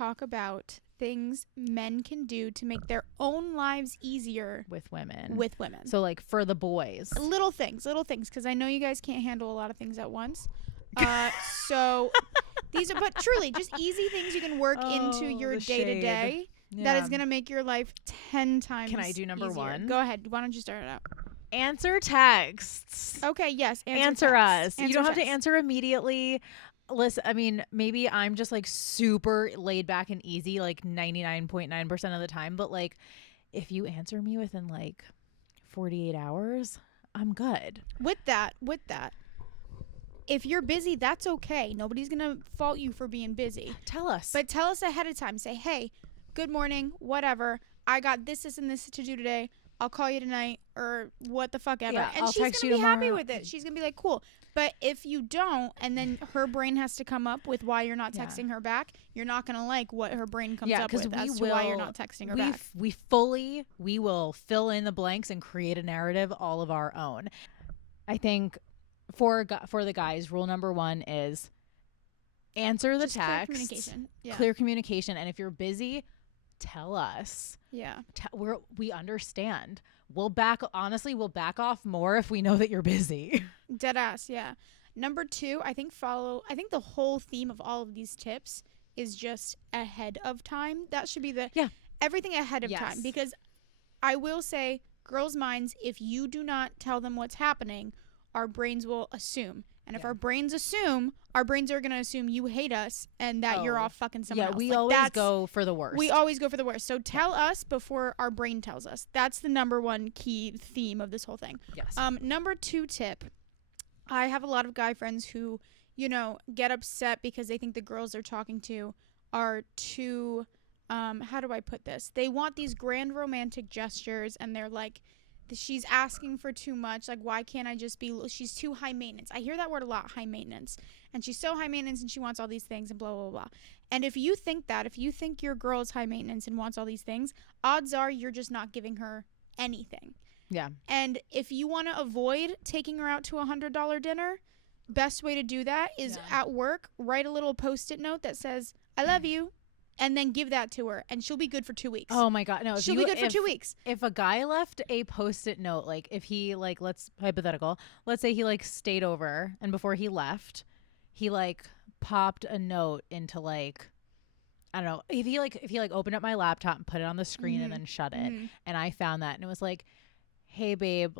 talk about things men can do to make their own lives easier with women. So like for the boys. Little things, because I know you guys can't handle a lot of things at once. So these are, but truly, just easy things you can work into your day-to-day that is going to make your life 10 times Can I do number easier. 1? Go ahead. Why don't you start it out? Answer texts. Okay, yes. Answer us. You don't have to answer immediately. Listen, I mean, maybe I'm just like super laid back and easy like 99.9% of the time. But like if you answer me within like 48 hours, I'm good. With that, if you're busy, that's okay. Nobody's going to fault you for being busy. Tell us. But tell us ahead of time. Say, hey, good morning, whatever. I got this, and this to do today. I'll call you tonight or what the fuck ever. Yeah, and I'll she's going text to you be tomorrow. happy with it. She's going to be like, cool. But if you don't, and then her brain has to come up with why you're not texting her back, you're not going to like what her brain comes up with as to why you're not texting her back. We will fill in the blanks and create a narrative all of our own. I think for the guys, rule number 1 is answer the text. Clear communication. Yeah. Clear communication. And if you're busy, tell us. Yeah. We understand. We'll back off more if we know that you're busy. Dead ass, yeah. Number 2, I think the whole theme of all of these tips is just ahead of time. That should be everything ahead of time. Because I will say, girls' minds, if you do not tell them what's happening, our brains will assume. And if our brains assume, our brains are going to assume you hate us and that you're off fucking someone else. Yeah, we always go for the worst. We always go for the worst. So tell us before our brain tells us. That's the number 1 key theme of this whole thing. Yes. Number 2 tip. I have a lot of guy friends who, get upset because they think the girls they're talking to are too, how do I put this? They want these grand romantic gestures and they're like, she's asking for too much. Like, why can't I just be, she's too high maintenance. I hear that word a lot, high maintenance. And she's so high maintenance and she wants all these things and blah, blah, blah. And if you think your girl is high maintenance and wants all these things, odds are you're just not giving her anything. Yeah. And if you want to avoid taking her out to $100 dinner, best way to do that is at work, write a little Post-it note that says, I love you. And then give that to her, and she'll be good for 2 weeks. Oh my God, no! She'll be good for 2 weeks. If a guy left a Post-it note, like if he let's say he stayed over, and before he left, he popped a note into I don't know, if he opened up my laptop and put it on the screen and then shut it, and I found that, and it was like, hey babe,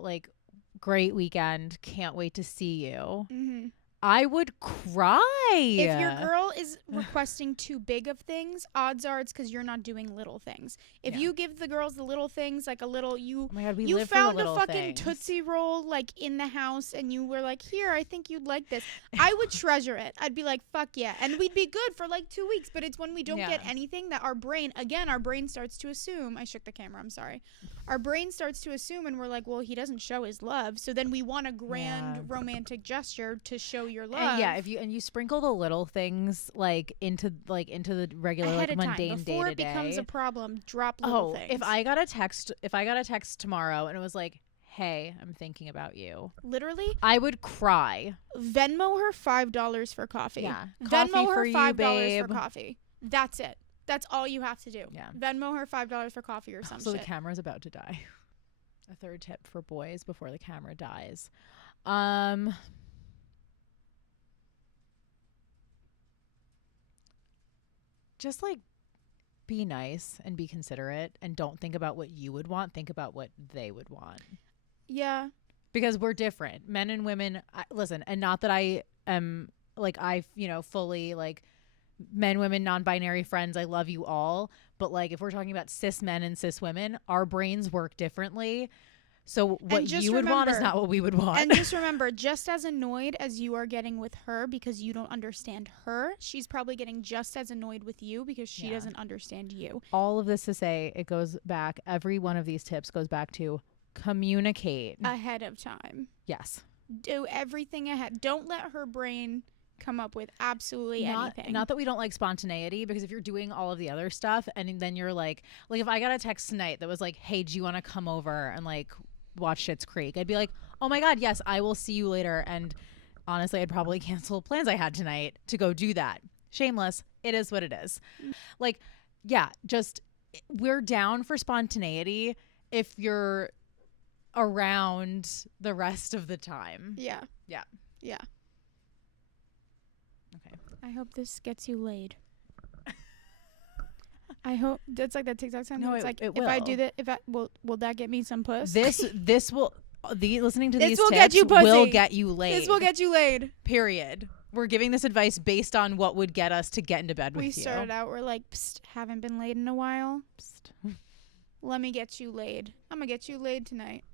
great weekend, can't wait to see you. I would cry. If your girl is requesting too big of things, odds are it's because you're not doing little things. If you give the girls the little things, like a little, you found a fucking Tootsie Roll in the house and you were like, here, I think you'd like this. I would treasure it. I'd be like, fuck yeah. And we'd be good for 2 weeks. But it's when we don't get anything that our brain starts to assume. I shook the camera. I'm sorry. Our brain starts to assume and we're like, well, he doesn't show his love. So then we want a grand romantic gesture to show your love. And you sprinkle the little things into the regular ahead of mundane time. Before day-to-day. it becomes a problem, drop little things. If I got a text tomorrow and it was like, hey, I'm thinking about you, literally, I would cry. Venmo her $5 for coffee. Yeah, Venmo her you, $5 babe. for coffee. That's it. That's all you have to do. Yeah. Venmo her $5 for coffee or something. So the camera's about to die. A third tip for boys before the camera dies. Just be nice and be considerate and don't think about what you would want. Think about what they would want. Yeah. Because we're different. Men and women, listen, and not that I am fully men, women, non-binary friends. I love you all. But if we're talking about cis men and cis women, our brains work differently. So what you would want is not what we would want. And just remember, just as annoyed as you are getting with her because you don't understand her, she's probably getting just as annoyed with you because she doesn't understand you. All of this to say, it goes back, every one of these tips goes back to communicate. Ahead of time. Yes. Do everything ahead. Don't let her brain come up with absolutely anything. Not that we don't like spontaneity, because if you're doing all of the other stuff and then you're like if I got a text tonight that was like, hey, do you want to come over and watch Schitt's Creek? I'd be like, oh my God, yes, I will see you later. And honestly, I'd probably cancel plans I had tonight to go do that. Shameless. It is what it is. Like, yeah, just we're down for spontaneity if you're around the rest of the time. Yeah. Yeah. Yeah. Okay. I hope this gets you laid. I hope that's like that TikTok sign. No, it's like if I do that, will that get me some puss? This will listening to this these will tips get you pussy. Will get you laid. This will get you laid. Period. We're giving this advice based on what would get us to get into bed with you. We started out, we're like, psst, haven't been laid in a while. Psst. Let me get you laid. I'm gonna get you laid tonight.